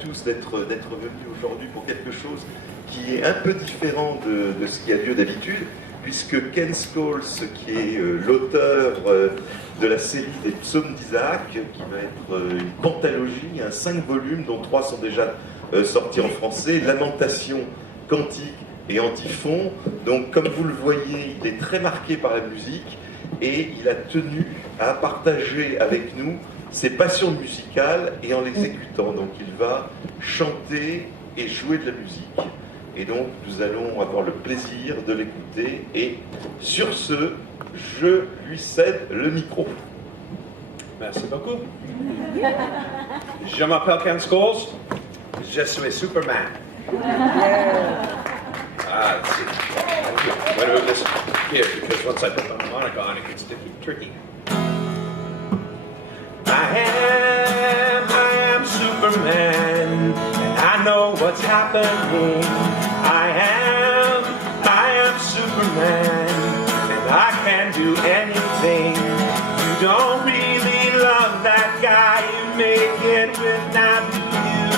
tous d'être venus aujourd'hui pour quelque chose qui est un peu différent de ce qui a lieu d'habitude, puisque Ken Scholes, qui est l'auteur de la série des Psaumes d'Isaac, qui va être une pentalogie, 5 volumes, dont 3 sont déjà sortis en français, Lamentations, Cantiques et Antiphons. Donc, comme vous le voyez, il est très marqué par la musique et il a tenu à partager avec nous ses passions musicales et en l'exécutant. Donc, il va chanter et jouer de la musique. Et donc, nous allons avoir le plaisir de l'écouter. Et sur ce, je lui cède le micro. Merci beaucoup. Je m'appelle Ken Scholes. Je suis Superman. Let's see. I'm going to move this here because once I put the harmonica on, it gets tricky. I am Superman, and I know what's happening. I am Superman, and I can do anything. You don't really love that guy, you make it with now do you?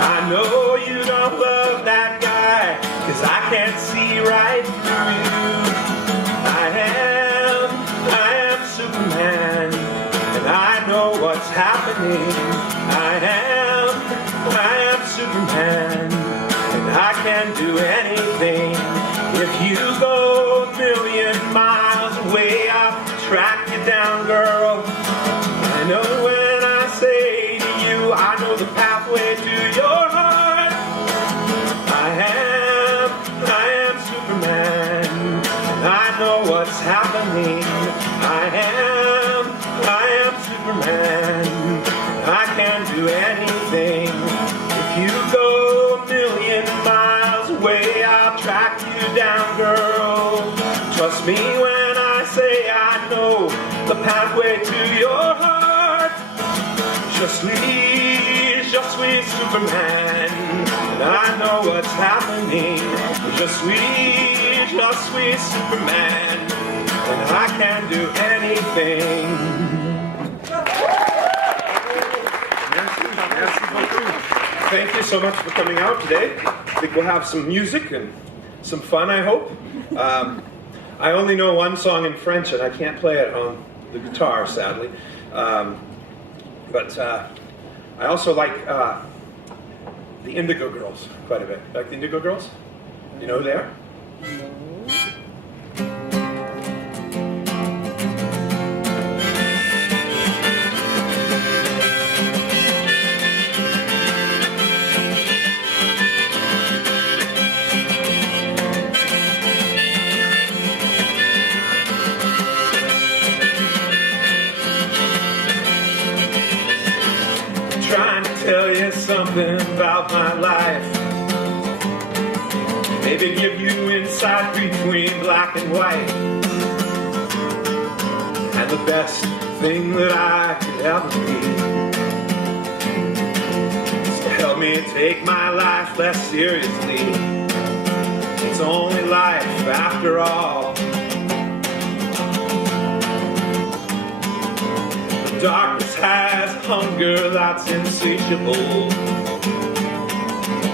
I know you don't love that guy, 'cause I can't see right through you. I am Superman, and I know what's happening. I am Superman, and I can do anything. If you go a million miles away, I'll track you down, girl. I know when I say to you, I know the pathway to your heart. I am Superman, and I know what's happening. I am Superman, I can do anything. If you go a million miles away, I'll track you down, girl. Trust me when I say I know the pathway to your heart. Je suis Superman, and I know what's happening. Je suis Superman, and I can do anything. Merci beaucoup. Thank you so much for coming out today. I think we'll have some music and some fun, I hope. I only know one song in French, and I can't play it on the guitar, sadly. But I also like the Indigo Girls quite a bit. Like the Indigo Girls? You know who they are? Tell you something about my life. Maybe give you insight between black and white. And the best thing that I could ever be is to help me take my life less seriously. It's only life after all. Darkness has hunger that's insatiable,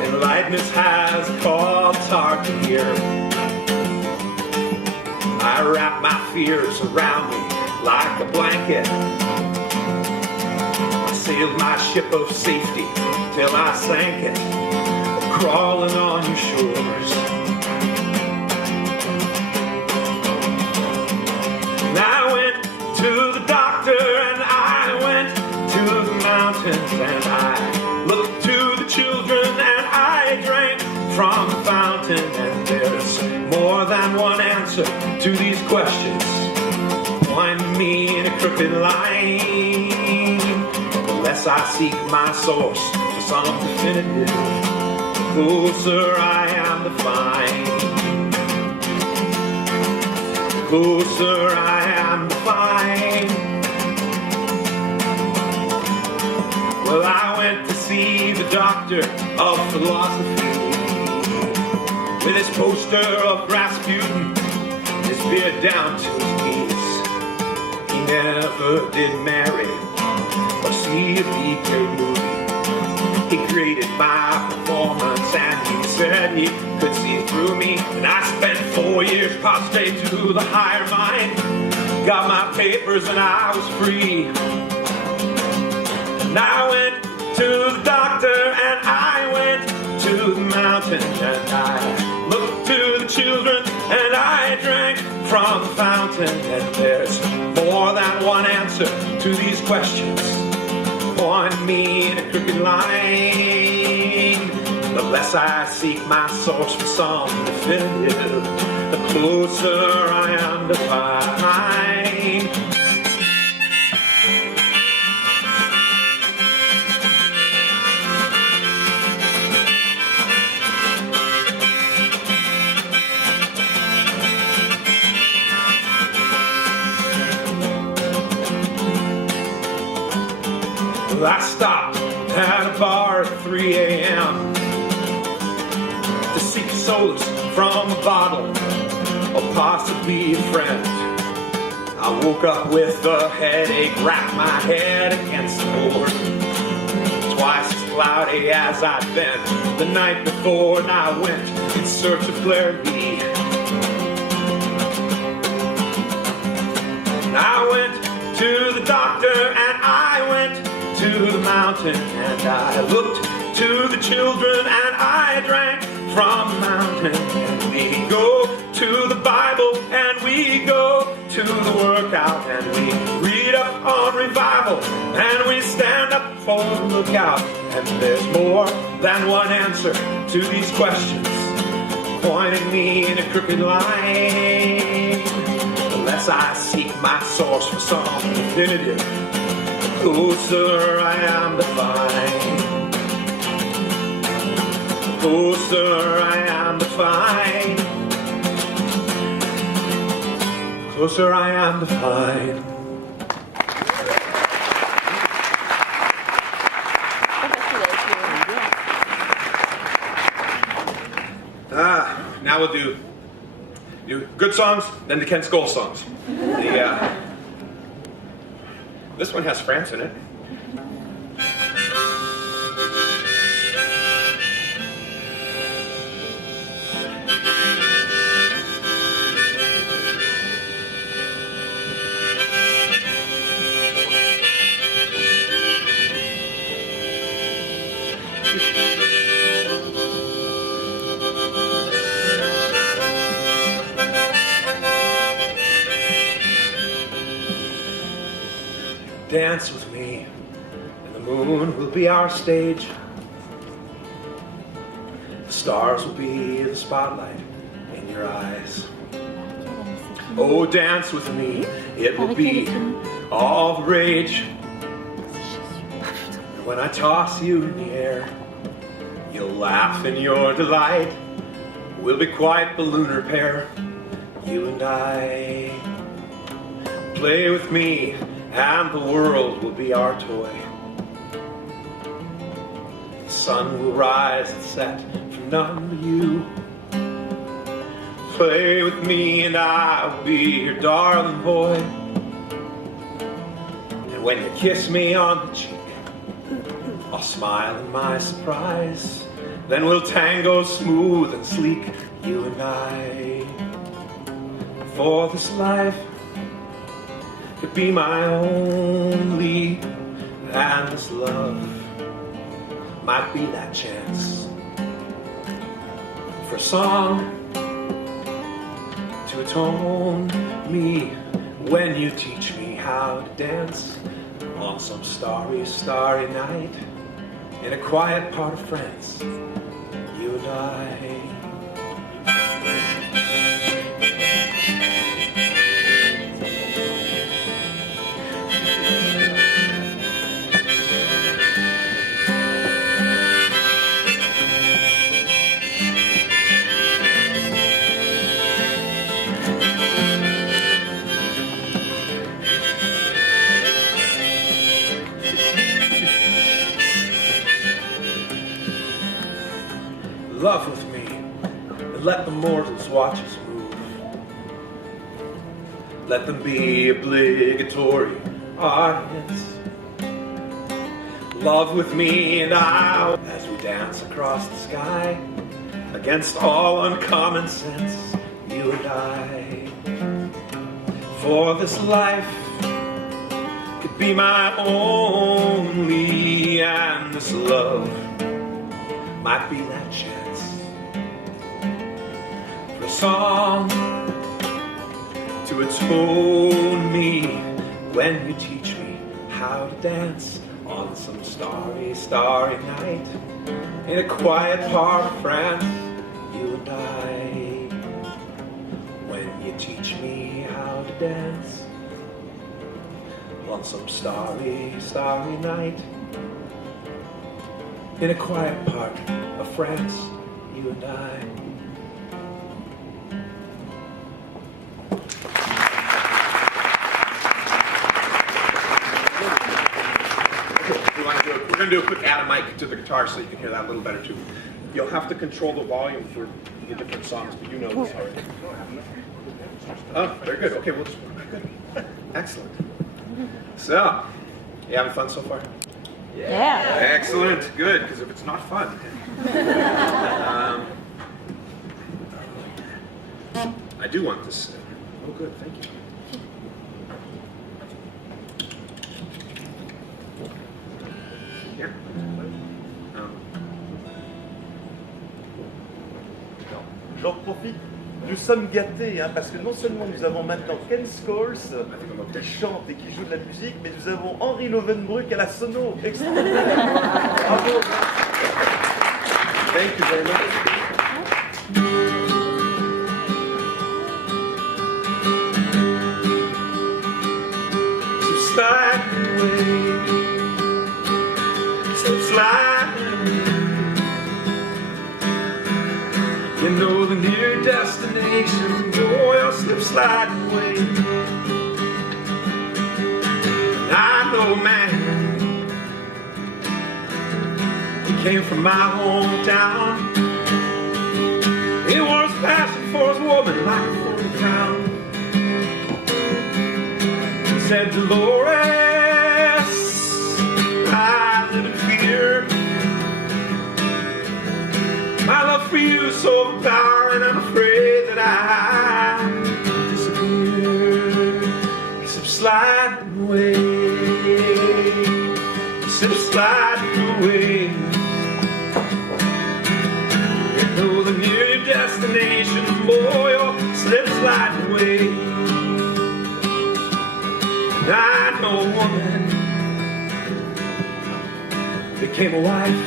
and lightness has a call that's hard to hear. I wrap my fears around me like a blanket. I sailed my ship of safety till I sank it, crawling on your shores. And I went to the doctor, and I went to the mountains, and I looked to the children, and I drank from the fountain. And there's more than one answer to these questions, pointing me in a crooked line. The less I seek my source for some definitive, the closer I am to find. The closer I am to find. Well, I went to see the doctor of philosophy with his poster of Rasputin, his beard down to his knees. He never did marry or see a B-grade movie. He graded my performance and he said he could see through me. And I spent 4 years prostrate to the higher mind. Got my papers and I was free. And I went to the doctor and I went to the mountain. And I looked to the children and I drank from the fountain. And there's more than one answer to these questions. Point me in a crooked line. The less I seek my source for some definitive, the closer I am to find. I stopped at a bar at 3 a.m. to seek solace from a bottle or possibly a friend. I woke up with a headache, wrapped my head against the board. Twice as cloudy as I'd been the night before, and I went in search of clarity. And I went to the doctor and I went to the mountain, and I looked to the children and I drank from the mountain. And we go to the Bible and we go to the workout, and we read up on revival and we stand up for the lookout. And there's more than one answer to these questions, pointing me in a crooked line. The less I seek my source for some definitive, the closer I am to find. The closer I am to find. The closer I am to find. Now we'll do good songs, then the Ken Scholes songs. This one has France in it. Dance with me, and the moon will be our stage. The stars will be the spotlight in your eyes. Oh, dance with me, it will be all the rage. And when I toss you in the air, you'll laugh in your delight. We'll be quite the lunar pair, you and I. Play with me, and the world will be our toy. The sun will rise and set from none but you. Play with me and I will be your darling boy. And when you kiss me on the cheek, I'll smile in my surprise. Then we'll tango smooth and sleek, you and I. For this life could be my only, and this love might be that chance for a song to atone me when you teach me how to dance on some starry, starry night in a quiet part of France, you and I. Love with me, and let the mortals watch us move. Let them be obligatory audience. love with me and I, as we dance across the sky, against all uncommon sense, you and I. For this life could be my only, and this love might be that chance for a song to atone me when you teach me how to dance on some starry, starry night in a quiet part of France, you and I. When you teach me how to dance on some starry, starry night in a quiet part of France, you and I. We're going to do a quick add a mic to the guitar so you can hear that a little better too. You'll have to control the volume for the different songs, but you know this already. Oh, very good. Okay, well, good. Excellent. So, you having fun so far? Yeah. Excellent. Good, because if it's not fun. I do want this. Oh, good. Thank you. Yeah. J'en profite, nous sommes gâtés, hein, parce que non seulement nous avons maintenant Ken Scholes qui chante et qui joue de la musique, mais nous avons Henri Loevenbruck à la sono. Extraordinaire. Bravo. Thank you very much. Slide away, slide away. You know the near destination, boy, I'll slip sliding away. I know, man, he came from my hometown. He wore his passion for his woman like a 40 crown. He said, Dolores, I live in fear. My love for you is so overpowering, I'm afraid that I will disappear. Except sliding away, except sliding away. You know the near your destination, boy, you'll slip sliding away. And I know a woman became a wife.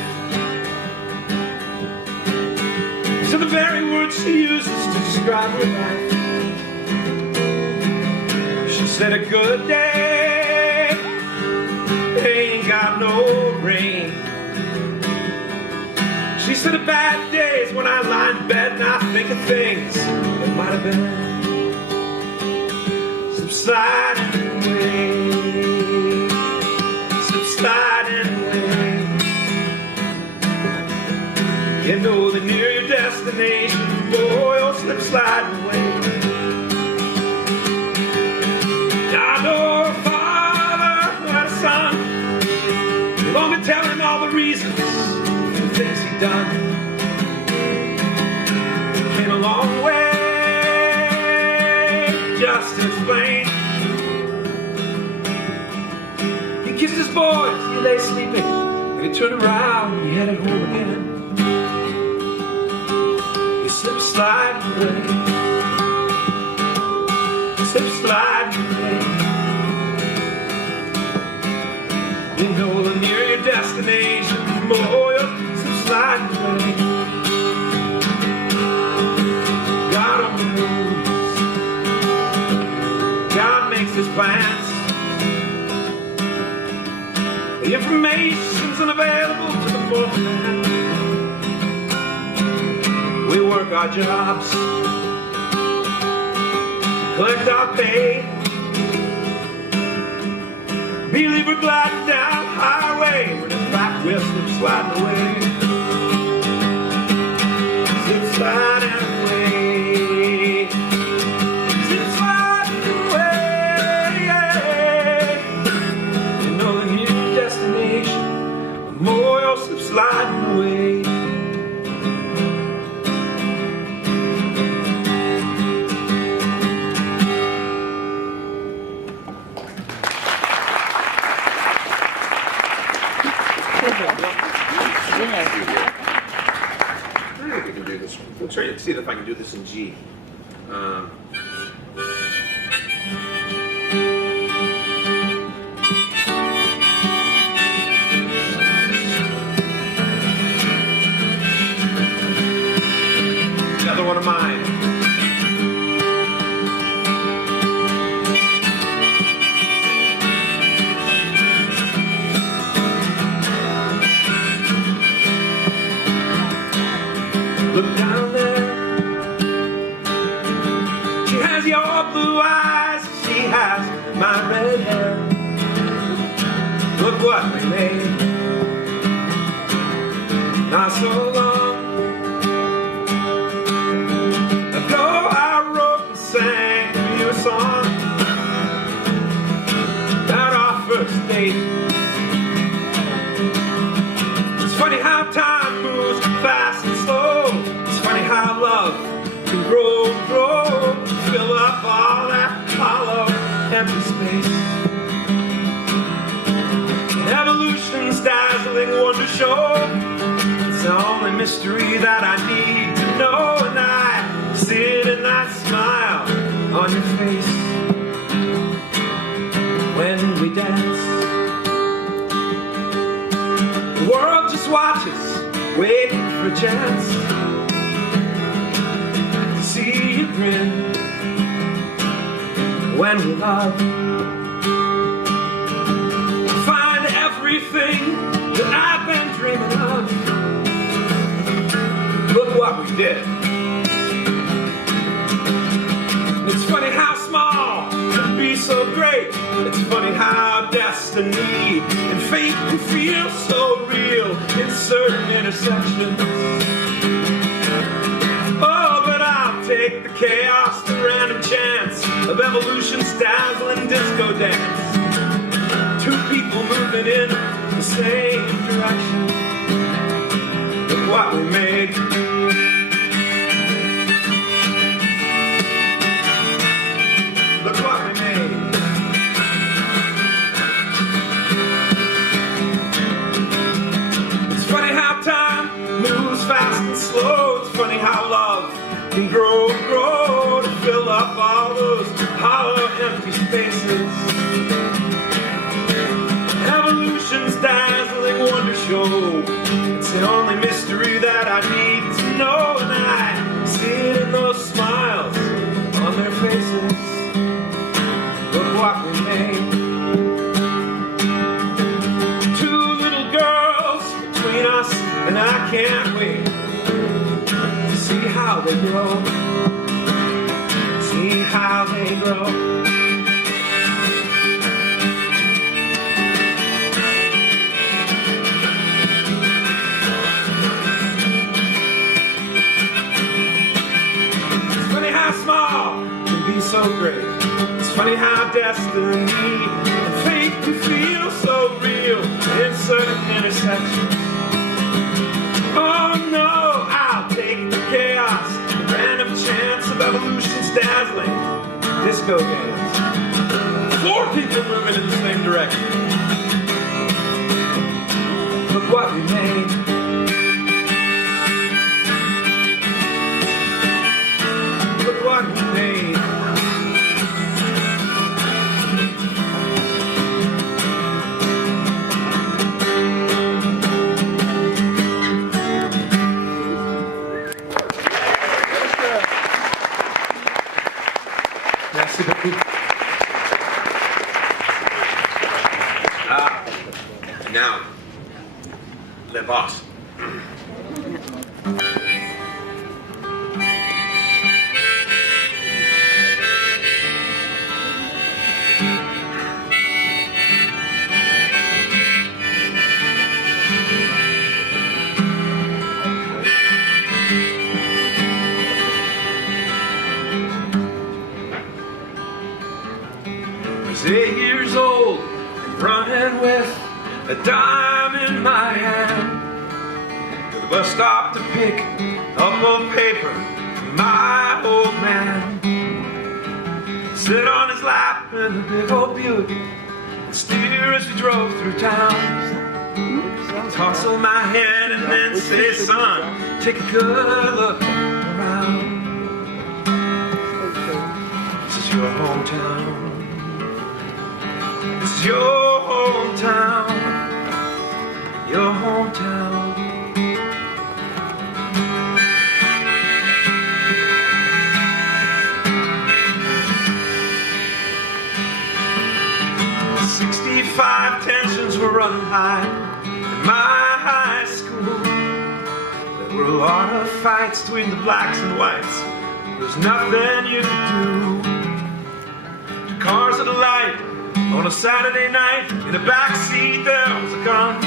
To the very words she uses to describe her life. She said a good day ain't got no rain. She said a bad day is when I lie in bed and I think of things that might have been subsiding away, subsiding away. You know the near your destination, boy, you'll slip sliding away. I know a father who had a son. You long to tell him all the reasons for the things he'd done. He came a long way just to explain. He kissed his boys, he lay sleeping, and he turned around and he headed home again. Slip slide away, slip slide away. You know the near your destination, boy, you'll slip slide away. God only knows, God makes his plans. The information's unavailable to the mortal man. We work our jobs, collect our pay, believe we're gliding down the highway, when in fact we're slip sliding away, slip sliding away, slip sliding away. You know the new destination, I think we can do this. We'll try to see if I can do this in G. Another one of mine. Look down there. She has your blue eyes. She has my red hair. Look what we made. Not so long ago, I wrote and sang you a song about our first date. It's funny how time moves fast and slow. It's funny how love can grow and grow, fill up all that hollow, empty space. Evolution's dazzling wonder show. It's the only mystery that I need to know. And I see it in that smile on your face when we dance. The world just watches, waiting for a chance to see you grin when we love. Find everything that I've been dreaming of. Look what we did. It's funny how small can be so great. It's funny how destiny and fate can feel so real in certain intersections. Oh, but I'll take the chaos, the random chance of evolution's dazzling disco dance. Two people moving in the same direction. Look what we made. Look what we made. It's funny how time moves fast and slow. It's funny how love can grow and grow to fill up all those hollow, empty spaces. Evolution's dazzling wonder show. It's the only mystery that I need to know. And I see it in those smiles on their faces. Look what we made. Two little girls between us, and I can't wait to see how they grow. See how they grow. It's funny how small can be so great. It's funny how destiny and fate can feel so real in certain intersections. Oh no, I'll take the chaos, the random chance of evolution's dazzling disco dance. Four people moving in the same direction. Look what we made. Look what we made. Merci beaucoup. Now, Le Boss. I was 8 years old and running with a dime in my hand to the bus stop to pick up a paper from my old man. Sit on his lap in a big old Buick and steer as we drove through town. Toss over my head and then say, son, take a good look around. This is your hometown. This is your hometown. Your hometown. '65 tensions were running high in my high school. There were a lot of fights between the blacks and whites. There's nothing you could do. The cars at a light on a Saturday night. In the back seat there was a gun.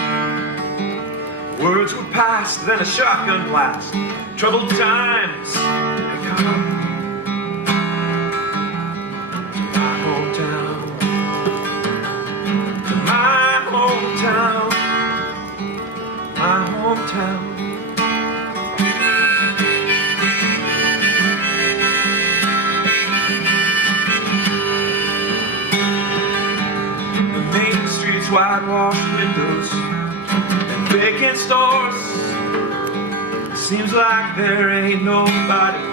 Words were passed, then a shotgun blast. Troubled times had come. My hometown. The main streets, whitewashed windows, and vacant stores. Seems like there ain't nobody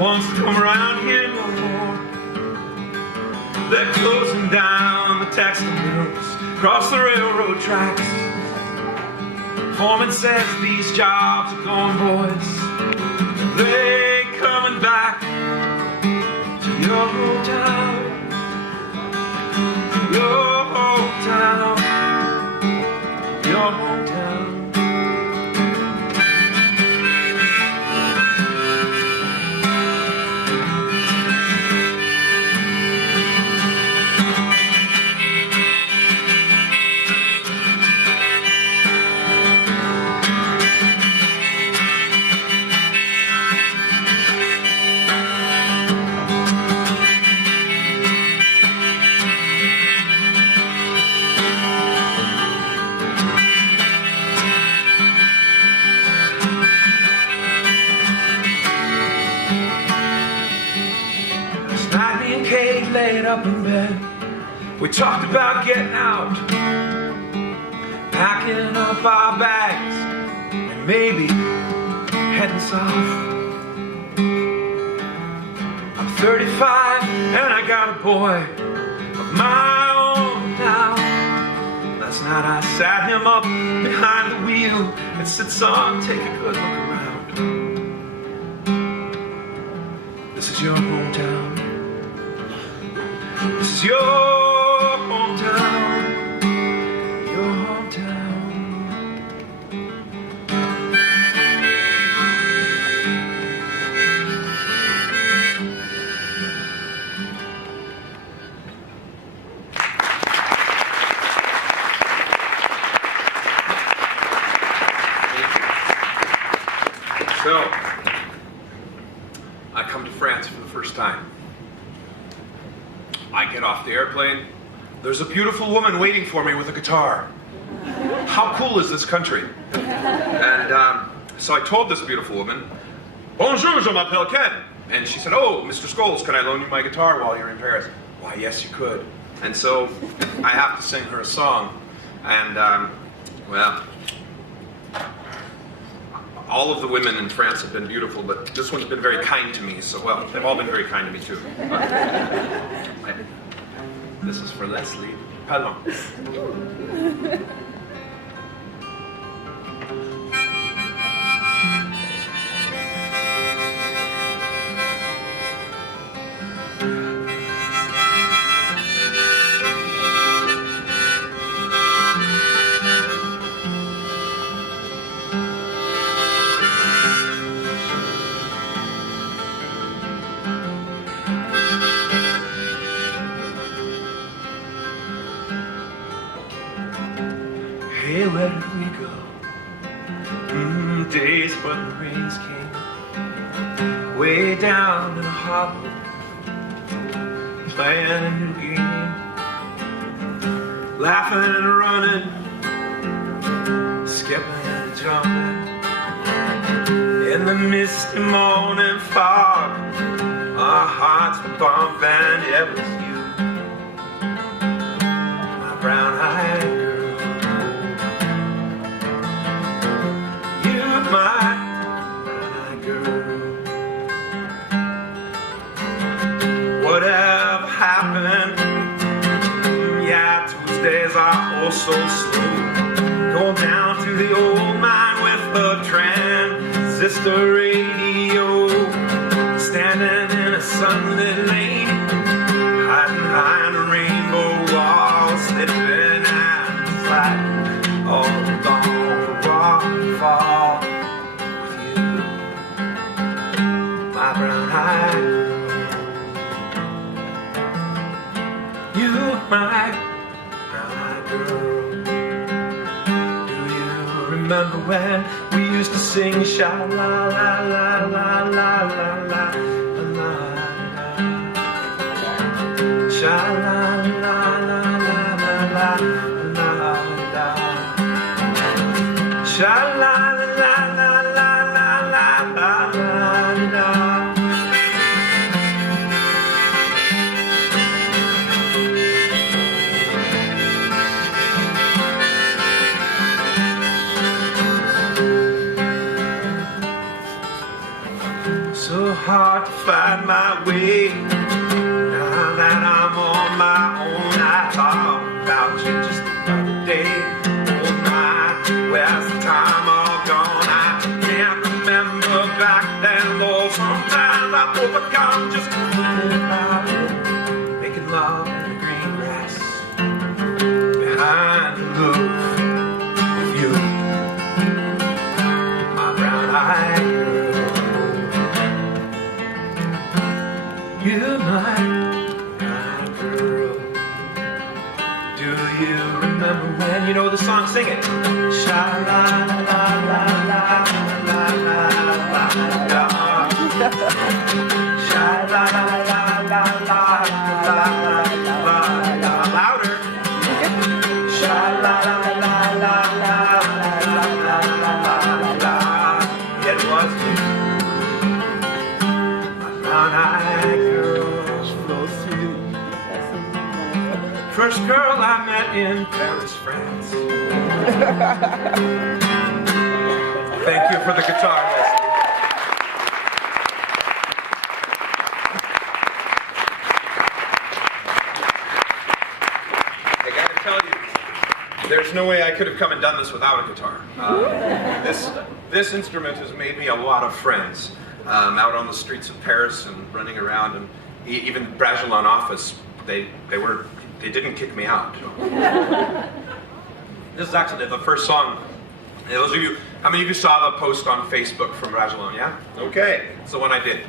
wants to come around here no more. They're closing down the textile mills across the railroad tracks. Foreman says these jobs are going, boys. They coming back to your hometown. Your hometown. Your hometown. Laid up in bed, we talked about getting out, packing up our bags, and maybe heading south. I'm 35 and I got a boy of my own now. Last night I sat him up behind the wheel and said, son, take a good look around. This is your hometown. This is your hometown, your hometown. So, I come to France for the first time. I get off the airplane. There's a beautiful woman waiting for me with a guitar. How cool is this country? And so I told this beautiful woman, bonjour, je m'appelle Ken. And she said, oh, Mr. Scholes, can I loan you my guitar while you're in Paris? Why, yes, you could. And so I have to sing her a song. And, well, all of the women in France have been beautiful, but this one's been very kind to me. So, well, they've all been very kind to me, too. But, this is for Leslie. Pendant. Hey, where did we go? Days when the rains came, way down in a hollow, playing a new game, laughing and running, skipping and jumping, in the misty morning fog, our hearts were bumping. It was you, my brown-eyed girl. days are oh so slow. Going down to the old mine with a transistor radio, standing in a sunlit lane, hiding behind a rainbow wall, slipping and sliding all along the waterfall with you, my brown-eyed girl. You, my brown-eyed girl. Remember when we used to sing sha la la la la la la la la, sha la la la la la la la, sha la la la la la la la la. So hard to find my way. Now that I'm on my own, I thought about you just the other day. Oh my, where's the time all gone? I can't remember back then, though sometimes I've overcome just thinking about it. Making love in the green grass behind the roof with you, my brown-eyed girl. You, my girl. Do you remember when? You know the song, sing it. Sha la la la la la la la la. Sha la la la la la la la. Louder. Sha la la la la la la la. It was you, my brown-eyed girl. First girl I met in Paris, France. Thank you for the guitar lesson. I gotta tell you, there's no way I could have come and done this without a guitar. This instrument has made me a lot of friends out on the streets of Paris and running around, and even Bragelonne office. They didn't kick me out. This is actually the first song. Those of you, how many of you saw the post on Facebook from Bragelonne? Yeah? Okay, it's the one I did.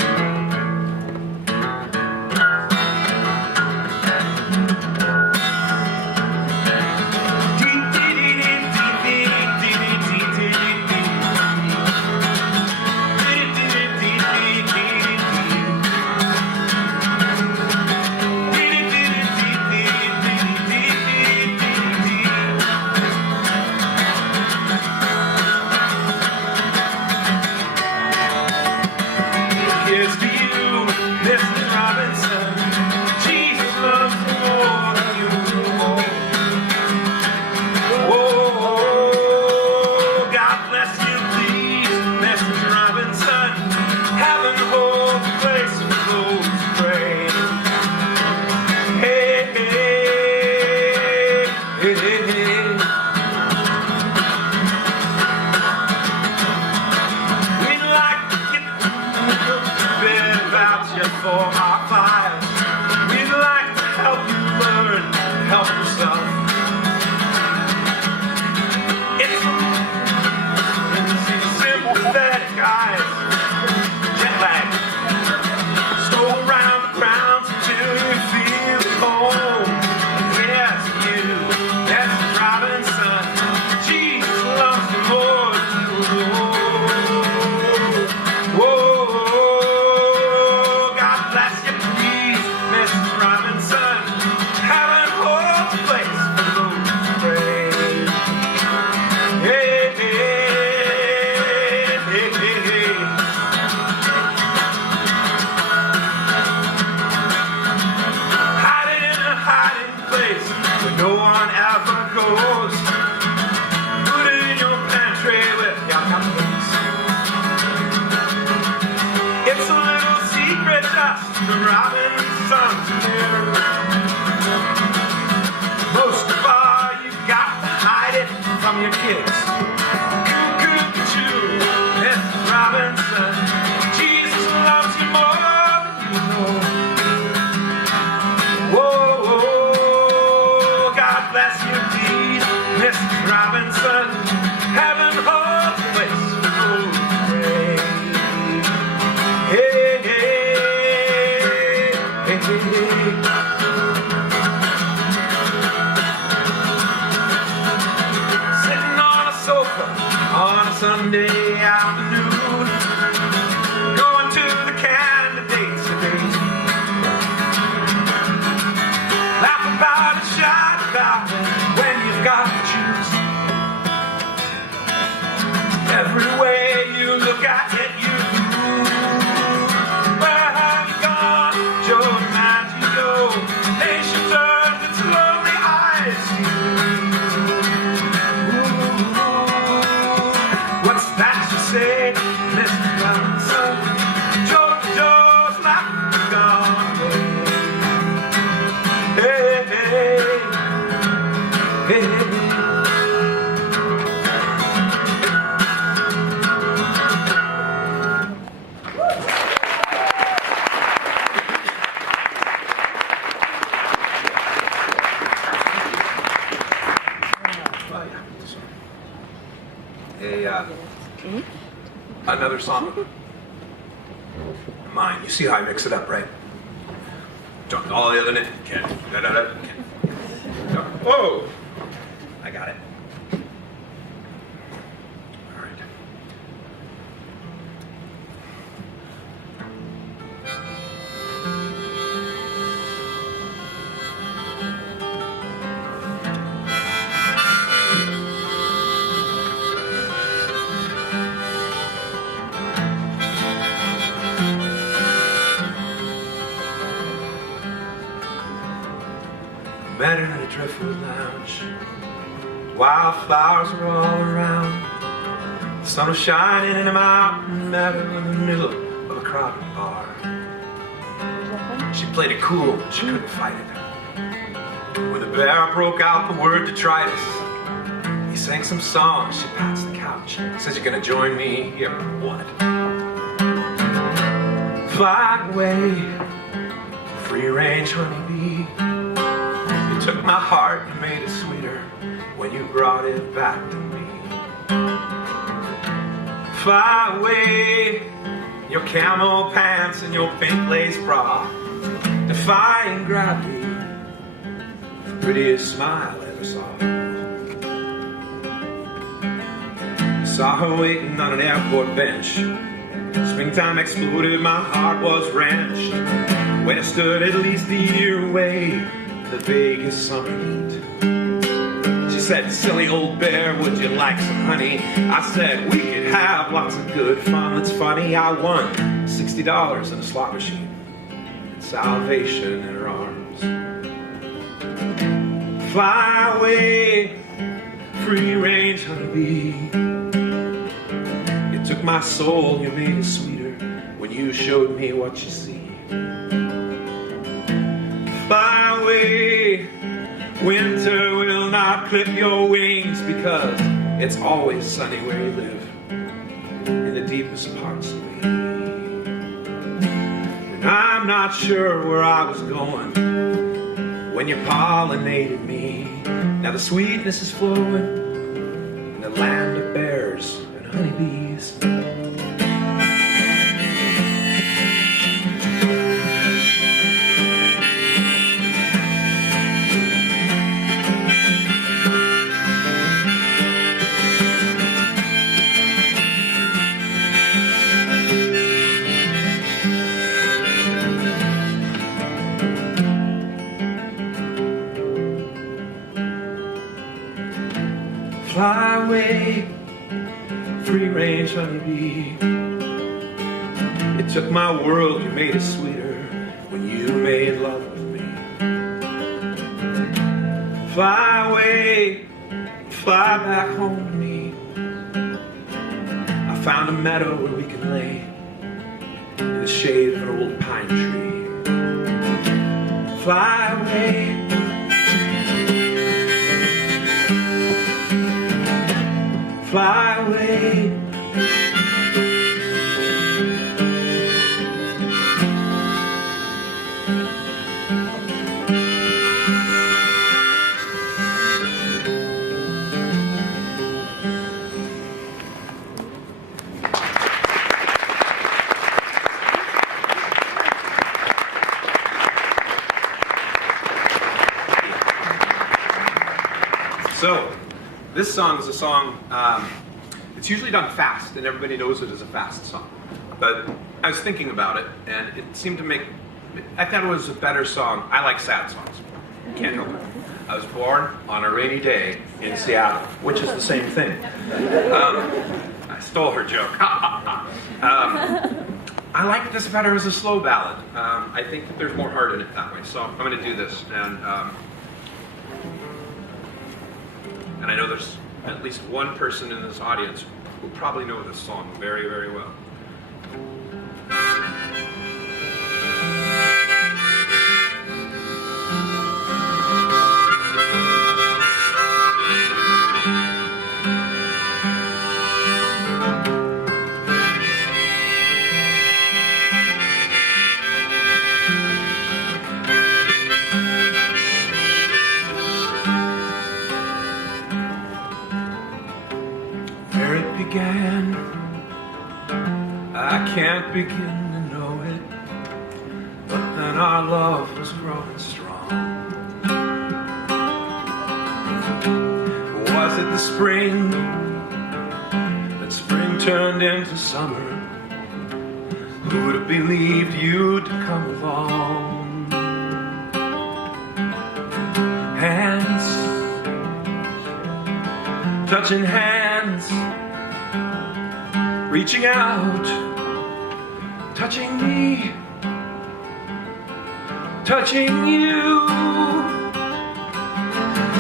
Robinson's here. Most of all from your kids. Cuckoo-choo, Mrs. Robinson, Jesus loves you more than you know. Whoa, whoa, God bless your deed, Mrs. Robinson. Heaven holds a place for those who pray. Hey, hey, hey, hey, hey. On a Sunday afternoon, going to the candidates debate. Laugh about and shout about when you've got to choose. Every way you look at it, you lose. Where have you gone, Joe DiMaggio? Nation turns its lonely eyes to you. Say, Mr. Robinson, Joe's life is gone away. Hey, hey, hey, hey. Another song. Mine. You see how I mix it up, right? Don't all the other name. Ken. Da, da, da. Ken. Whoa! I got it. All right. Met her in a driftwood lounge. Wildflowers were all around. The sun was shining in a mountain. Met her in the middle of a crowded bar. She played it cool, but she couldn't fight it. When the bear broke out the word detritus, he sang some songs. She pats the couch, says, "You're gonna join me here for what?" Fly away, free range honeybee. Took my heart and made it sweeter when you brought it back to me. Fly away, your camel pants and your pink lace bra, defying gravity, the prettiest smile I ever saw. Saw her waiting on an airport bench. Springtime exploded, my heart was wrenched. When it stood at least a year away, the Vegas summer heat. She said, "Silly old bear, would you like some honey?" I said, "We could have lots of good fun. It's funny, I won $60 in a slot machine and salvation in her arms." Fly away, free range honeybee. You took my soul, you made it sweeter when you showed me what you see. Fly away, winter will not clip your wings, because it's always sunny where you live, in the deepest parts of me. And I'm not sure where I was going when you pollinated me. Now the sweetness is flowing in the land of bears and honeybees. Fly away, free range honeybee. It took my world, you made it sweeter when you made love with me. Fly away, fly back home to me. I found a meadow where we can lay in the shade of an old pine tree. Fly away. So, this song is a song, it's usually done fast, and everybody knows it as a fast song. But I was thinking about it, and it seemed to make, I thought it was a better song. I like sad songs. Can't help it. I was born on a rainy day in Seattle, which is the same thing. I stole her joke. I like this better as a slow ballad. I think that there's more heart in it that way. So I'm going to do this, and I know there's at least one person in this audience who probably know this song very, very well. I can't begin to know it, but then our love was growing strong. Was it the spring that spring turned into summer? Who would have believed you'd come along? Hands touching hands, reaching out, touching me, touching you.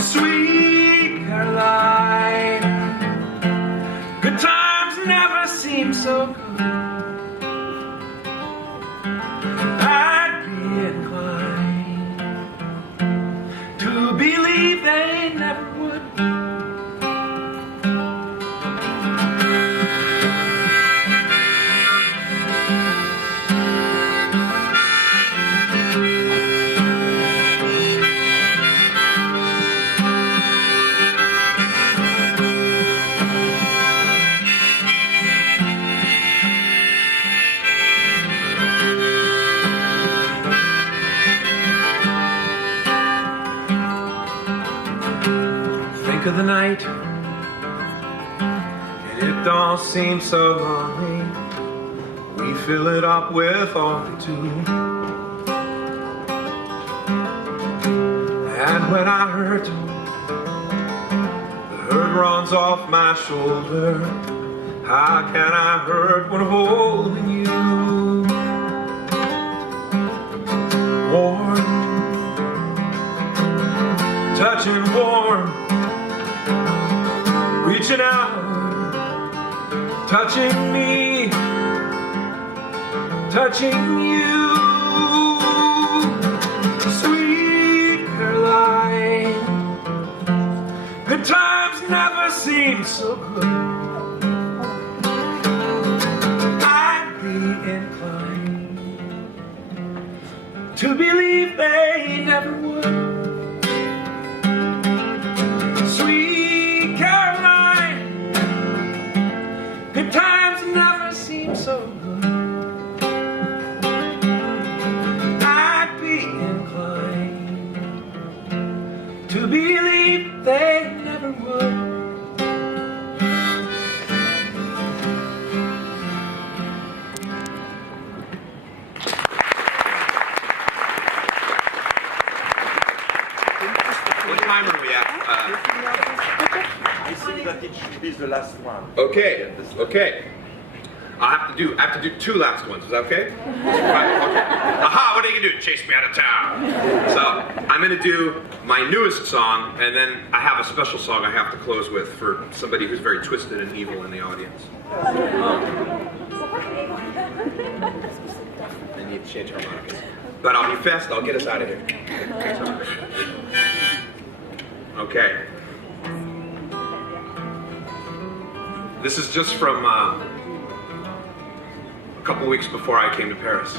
Sweet Caroline, good times never seem so good. I'd be inclined to believe they never would. Of the night, and it don't seem so lonely. We fill it up with only two. And when I hurt, the hurt runs off my shoulder. How can I hurt when holding you? Warm, touching warm, reaching out, touching me, touching you. Sweet Caroline, good times never seem so good. I'd be inclined to believe they never would. Sweet Caroline, good times never seem so good. I'd be inclined to believe they never would. What time are we at? I think that it should be the last one. Okay, okay. I have to do two last ones. Is that okay? Right, okay. Aha, what are you gonna do? Chase me out of town. So I'm gonna do my newest song, and then I have a special song I have to close with for somebody who's very twisted and evil in the audience. I need to change harmonicas. But I'll be fast, I'll get us out of here. Okay. This is just from a couple weeks before I came to Paris.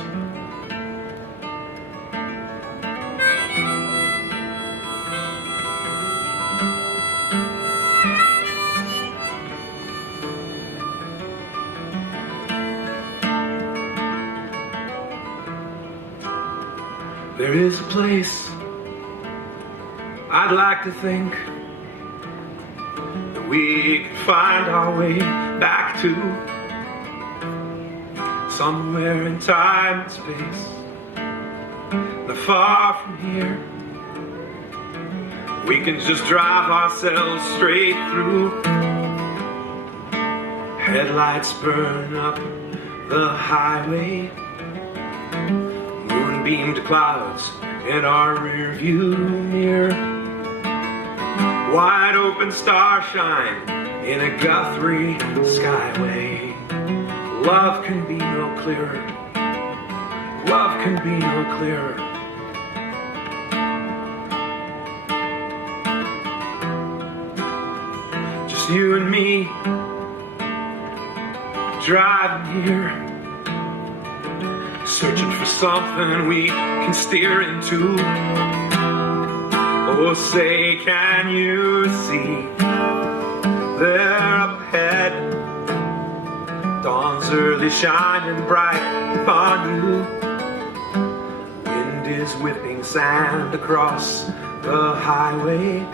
There is a place I'd like to think we can find our way back to somewhere in time and space, not far from here. We can just drive ourselves straight through. Headlights burn up the highway, moonbeamed clouds in our rear view mirror. Wide open starshine in a Guthrie skyway. Love can be no clearer. Love can be no clearer. Just you and me driving here, searching for something we can steer into. Oh, say, can you see there up ahead? Dawn's early shining bright upon you. Wind is whipping sand across the highway.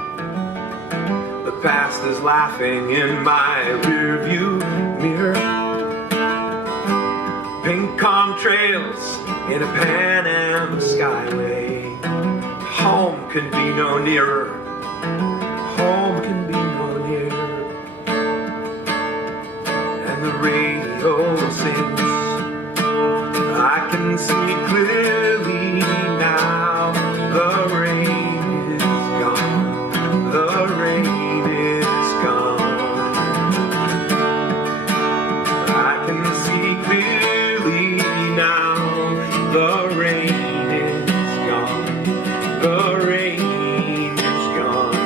The past is laughing in my rear view mirror. Pink calm trails in a Pan Am skyway. Home can be no nearer. Home can be no nearer. And the radio sings. I can see clearly now. The rain is gone. The rain is gone. I can see clearly now. The rain is gone. The rain is gone.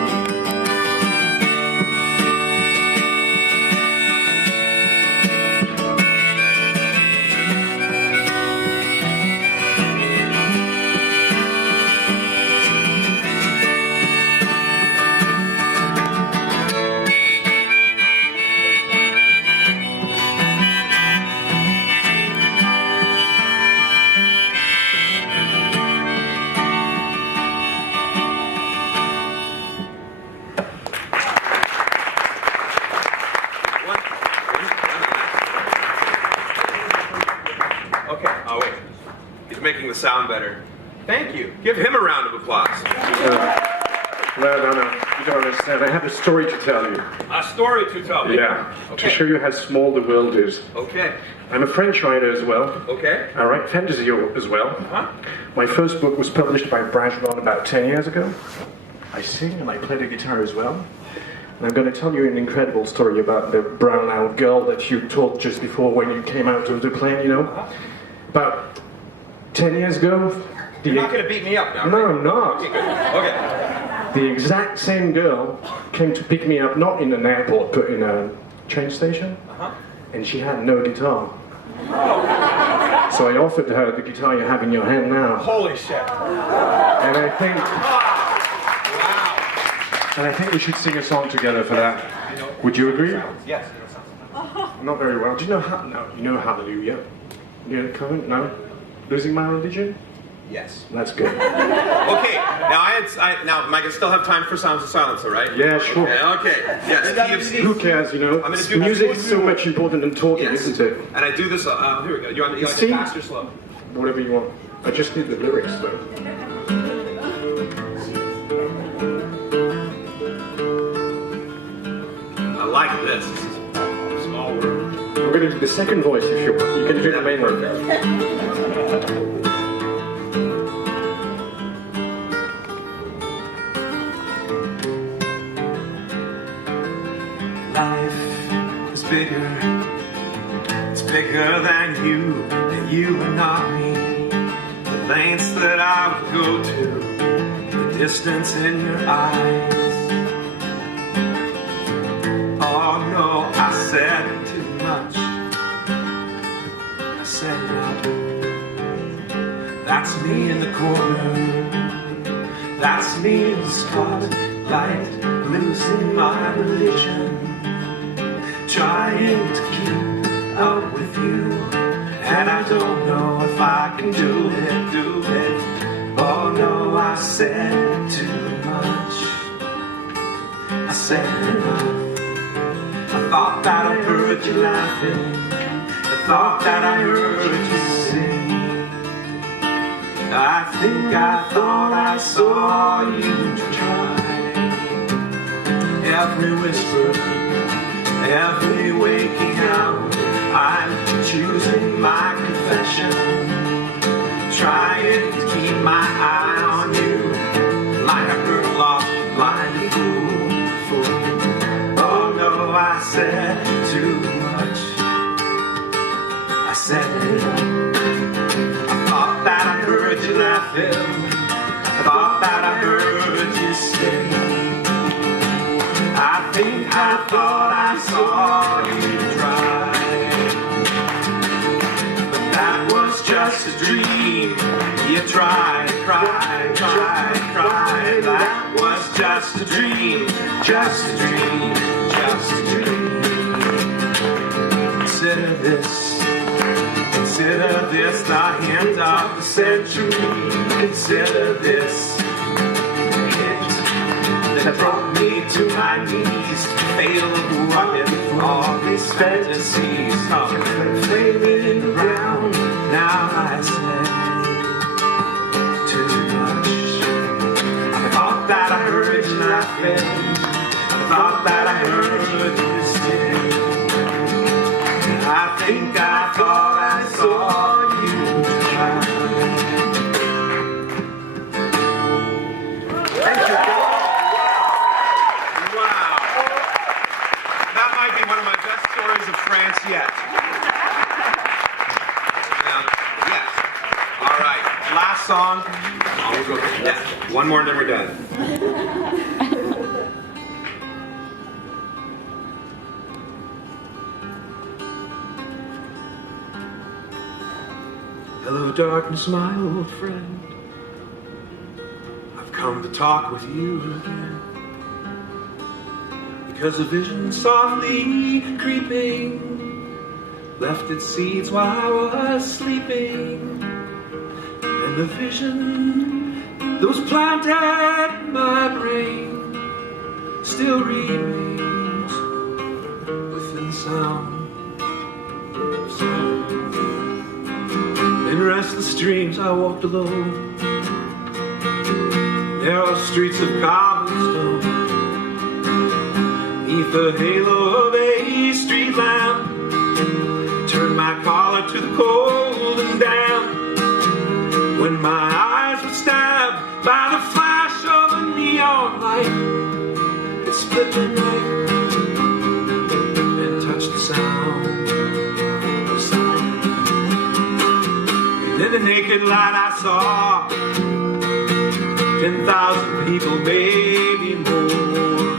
Okay, oh wait. He's making the sound better. Thank you. Give him a round of applause. No. You don't understand. I have a story to tell you. A story to tell me. Yeah. Okay. To show you how small the world is. Okay. I'm a French writer as well. Okay. I write fantasy as well. Uh-huh. My first book was published by Bragelonne about 10 years ago. I sing and I play the guitar as well. And I'm going to tell you an incredible story about the brown-eyed girl that you told just before when you came out of the plane, you know. Uh-huh. About 10 years ago... You're not going to beat me up now, No, right? I'm not. Okay, good. Okay. The exact same girl came to pick me up, not in an airport, but in a train station, and she had no guitar. So I offered her the guitar you have in your hand now. Holy shit. And I think we should sing a song together for that. Would you agree? Yes. Not very well. Do you know no, you know Hallelujah? You know Covenant? No? Losing My Religion? Yes. That's good. Okay. Now, Mike, I still have time for Sounds of Silence, all right? Yeah, sure. Okay. Yes. Who cares, you know? I'm gonna do Music is so much important than talking, Yes. isn't it? And I do this. Here we go. You like it See? fast or slow? Whatever you want. I just need the lyrics, though. I like this. This is a small world. I'm going to do the second voice if you want. You can do the main one. Life is bigger. It's bigger than you are not me. The lengths that I would go to, the distance in your eyes. Oh no, I said too much. I said enough. That's me in the corner. That's me in the spotlight, losing my religion. Trying to keep up with you, and I don't know if I can do it. Oh no, I said too much. I said enough. thought that I heard you laughing, the thought that I heard you sing. I think I thought I saw you try. Every whisper, every waking hour, I'm choosing my confession, trying to keep my eye on you, like a girl lost, blind fool. Oh no, I said too much. I said it. I thought that I heard you laughing, I thought that I heard you sing. I think I thought I saw you try, but that was just a dream. You tried, tried, tried, tried. That was just a dream, just a dream, just a dream. Consider this the hint of the century. Consider this hint that brought me to my knees, fatal rocket for all these fantasies. Flaming around, now I say too much. I thought that I heard you laughing, I thought that I heard you sing. I think I thought I saw you try. Thank you. Wow. That might be one of my best stories of France yet. Yes. All right. Last song. Yeah. One more and then we're done. Hello, darkness, my old friend. I've come to talk with you again, because a vision softly creeping left its seeds while I was sleeping, and the vision that was planted in my brain still remains within sound of silence. In restless dreams I walked alone, narrow streets of cobblestone, neath the halo of a street lamp, turned my collar to the cold and damp, when my eyes were stabbed by the flash of a neon light. It split the night and touched the sound of silence. In the naked light I saw 10,000 people, maybe more.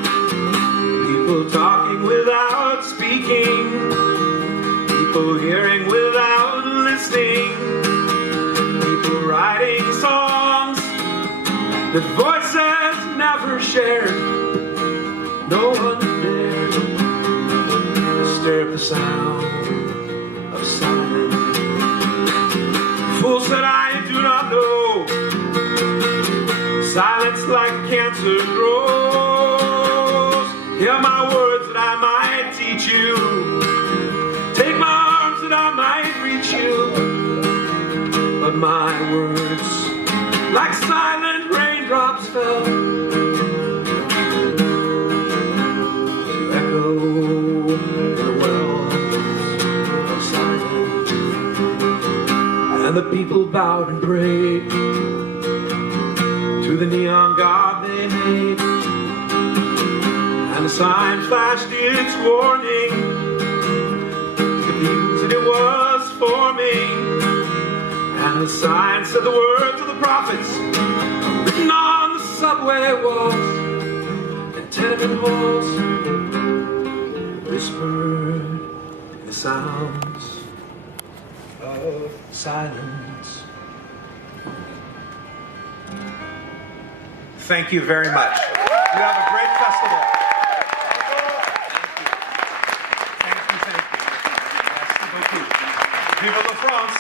People talking without speaking, people hearing without listening, people writing songs that voices never shared. No one dared disturb the sound of silence. Fool said, I do not know. Silence like cancer grows. Hear my words that I might teach you. Take my arms that I might reach you. But my words, like silent raindrops, fell to echo in the wells of silence. And the people bowed and prayed to the neon god they made, and the sign flashed its warning. The people said it was for me, and the sign said the words of the prophets written on the subway walls and tenement halls, whispered in the sounds of silence. Thank you very much. You have a great festival. Thank you. Thank you. Merci beaucoup. Vive la France.